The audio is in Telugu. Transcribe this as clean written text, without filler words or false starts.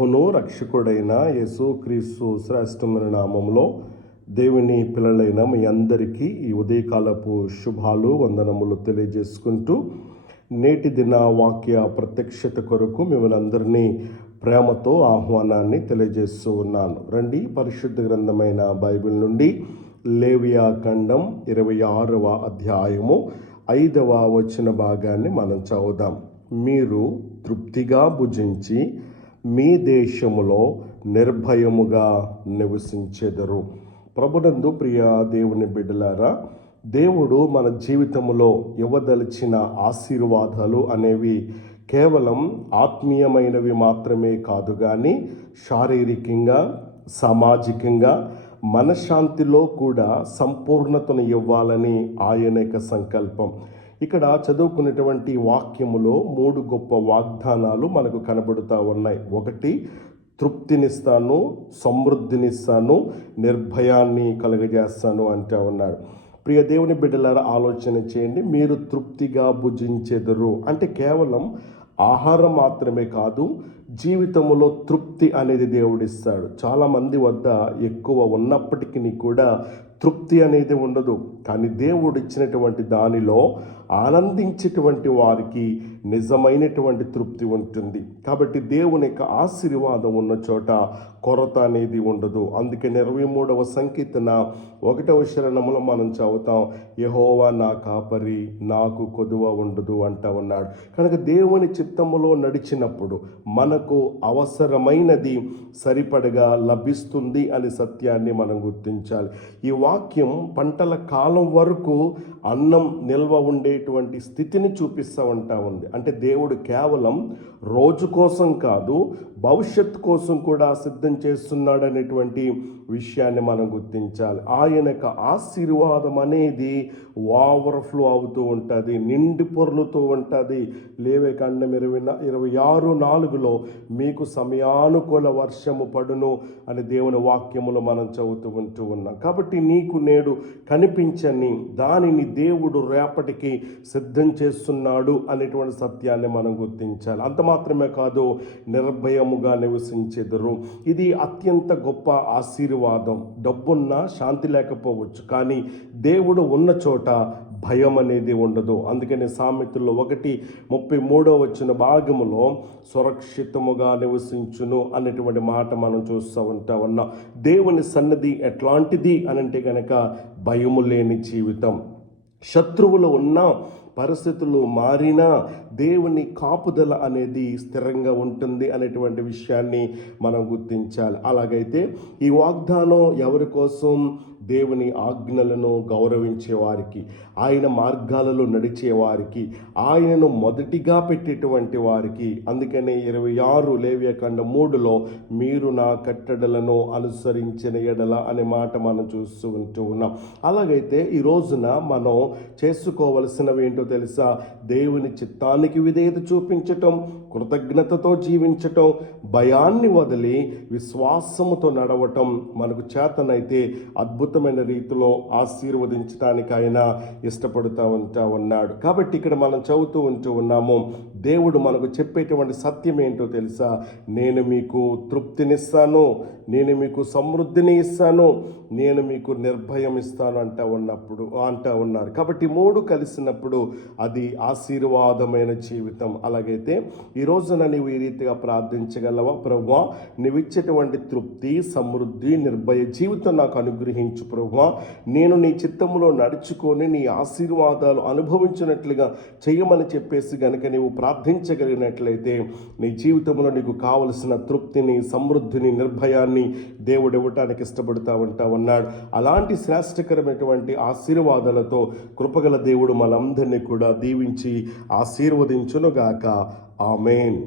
ప్రభును రక్షకుడైన యేసుక్రీస్తు శ్రేష్టమైన నామములో దేవుని పిల్లలైన మీ అందరికీ ఈ ఉదయకాలపు శుభాలు వందనములు తెలియజేసుకుంటూ నేటి దిన వాక్య ప్రత్యక్షత కొరకు మిమ్మల్ని అందరినీ ప్రేమతో ఆహ్వానాన్ని తెలియజేస్తూ ఉన్నాను. రండి, పరిశుద్ధ గ్రంథమైన బైబిల్ నుండి లేవియా ఖండం 26వ అధ్యాయము 5వ వచన భాగాన్ని మనం చదువుదాం. మీరు తృప్తిగా భుజించి మీ దేశములో నిర్భయముగా నివసించెదరు. ప్రభునందు ప్రియ దేవుని బిడ్డలారా, దేవుడు మన జీవితంలో ఇవ్వదలిచిన ఆశీర్వాదాలు అనేవి కేవలం ఆత్మీయమైనవి మాత్రమే కాదు, కానీ శారీరకంగా, సామాజికంగా, మనశ్శాంతిలో కూడా సంపూర్ణతను ఇవ్వాలని ఆయన యొక్క సంకల్పం. ఇక్కడ చదువుకునేటువంటి వాక్యములో 3 గొప్ప వాగ్దానాలు మనకు కనబడుతూ ఉన్నాయి. ఒకటి, తృప్తినిస్తాను, సమృద్ధినిస్తాను, నిర్భయాన్ని కలుగజేస్తాను అంటూ ఉన్నాడు. ప్రియ దేవుని బిడ్డలారా, ఆలోచన చేయండి. మీరు తృప్తిగా భుజించెదరు అంటే కేవలం ఆహారం మాత్రమే కాదు, జీవితంలో తృప్తి అనేది దేవుడిస్తాడు. చాలామంది వద్ద ఎక్కువ ఉన్నప్పటికీ కూడా తృప్తి అనేది ఉండదు, కానీ దేవుడు ఇచ్చినటువంటి దానిలో ఆనందించేటువంటి వారికి నిజమైనటువంటి తృప్తి ఉంటుంది. కాబట్టి దేవుని యొక్క ఆశీర్వాదం ఉన్న చోట కొరత అనేది ఉండదు. అందుకని 23వ సంకీర్తన 1వ శరణములో మనం చదువుతాం, యెహోవా నా కాపరి, నాకు కొదువ ఉండదు అంటూ ఉన్నాడు. కనుక దేవుని చిత్తములో నడిచినప్పుడు మనకు అవసరమైనది సరిపడగా లభిస్తుంది అనే సత్యాన్ని మనం గుర్తించాలి. ఈ వాక్యం పంటల కాలం వరకు అన్నం నిల్వ ఉండేటువంటి స్థితిని చూపిస్తూ ఉంటా ఉంది. అంటే దేవుడు కేవలం రోజు కోసం కాదు, భవిష్యత్తు కోసం కూడా సిద్ధం చేస్తున్నాడు అనేటువంటి విషయాన్ని మనం గుర్తించాలి. ఆయన యొక్క ఆశీర్వాదం అనేది ఓవర్ఫ్లో అవుతూ ఉంటుంది, నిండి పొర్లుతూ ఉంటుంది. లేవే ఖండం 26:4 మీకు సమయానుకూల వర్షము పడును అని దేవుని వాక్యములో మనం చదువుతూ ఉన్నాం. కాబట్టి నీకు నేడు కనిపించని దానిని దేవుడు రేపటికి సిద్ధం చేస్తున్నాడు అనేటువంటి సత్యాన్ని మనం గుర్తించాలి. అంత మాత్రమే కాదు, నిర్భయముగా నివసించెదరు. ఇది అత్యంత గొప్ప ఆశీర్వాదం. డబ్బున్నా శాంతి లేకపోవచ్చు, కానీ దేవుడు ఉన్న చోట భయం అనేది ఉండదు. అందుకని సామెతల్లో 1:33 వచ్చిన భాగములో సురక్షితముగా నివసించును అనేటువంటి మాట మనం చూస్తూ ఉన్నాం. దేవుని సన్నిధి ఎట్లాంటిది అనంటే కనుక భయము లేని జీవితం. శత్రువులు ఉన్న పరిస్థితులు మారినా దేవుని కాపుదల అనేది స్థిరంగా ఉంటుంది అనేటువంటి విషయాన్ని మనం గుర్తించాలి. అలాగైతే ఈ వాగ్దానం ఎవరి కోసం? దేవుని ఆజ్ఞలను గౌరవించే వారికి, ఆయన మార్గాలలో నడిచే వారికి, ఆయనను మొదటిగా పెట్టేటువంటి వారికి. అందుకనే 26 లేవియా ఖండం 3లో మీరు నా కట్టడలను అనుసరించిన ఎడల అనే మాట మనం చూస్తూ ఉన్నాం. అలాగైతే ఈ రోజున మనం చేసుకోవలసినవి ఏంటో తెలుసా? దేవుని చిత్తానికి విధేయత చూపించటం, కృతజ్ఞతతో జీవించటం, భయాన్ని వదిలి విశ్వాసముతో నడవటం. మనకు చేతనైతే అద్భుతమైన రీతిలో ఆశీర్వదించడానికి ఆయన ఇష్టపడుతూ ఉన్నాడు. కాబట్టి ఇక్కడ మనం చదువుతూ ఉన్నాము, దేవుడు మనకు చెప్పేటువంటి సత్యం ఏంటో తెలుసా? నేను మీకు తృప్తినిస్తాను, నేను మీకు సమృద్ధిని ఇస్తాను, నేను మీకు నిర్భయం ఇస్తాను అంటూ ఉన్నారు. కాబట్టి 3 కలిసినప్పుడు అది ఆశీర్వాదమైన జీవితం. అలాగైతే ఈ రోజున నీవు ఈ రీతిగా ప్రార్థించగలవా? ప్రభువా, నీవు ఇచ్చేటువంటి తృప్తి, సమృద్ధి, నిర్భయ జీవితం నాకు అనుగ్రహించు ప్రభువా. నేను నీ చిత్తములో నడుచుకొని నీ ఆశీర్వాదాలు అనుభవించినట్లుగా చేయమని చెప్పేసి గనుక నీవు ప్రార్థించగలిగినట్లయితే నీ జీవితంలో నీకు కావలసిన తృప్తిని, సమృద్ధిని, నిర్భయాన్ని దేవుడు ఇవ్వటానికి ఇష్టపడుతూ ఉన్నాడు. అలాంటి శ్రేష్టకరమైనటువంటి ఆశీర్వాదాలతో కృపగల దేవుడు మనందరినీ కూడా దీవించి ఆశీర్వదించునుగాక. ఆమేన్.